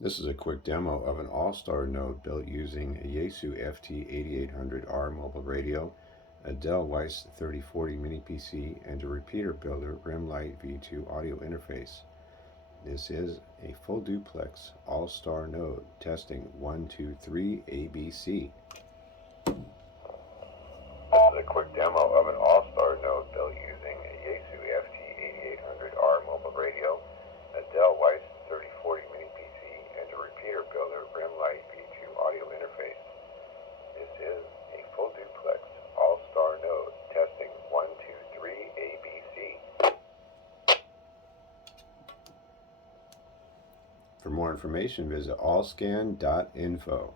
This is a quick demo of an AllStar node built using a Yaesu FT-8800R mobile radio, a Dell Weiss 3040 mini PC, and a repeater builder RIM-LiteV2 audio interface. This is a full duplex AllStar node. Testing 1, 2, 3 ABC. This is a quick demo of an AllStar node built using a Yaesu FT-8800R mobile radio, a Dell Weiss 3040 mini PC, and a repeater builder RIM-LiteV2 audio interface. This is a full duplex AllStar node. Testing 1, 2, 3 ABC. For more information, visit allscan.info.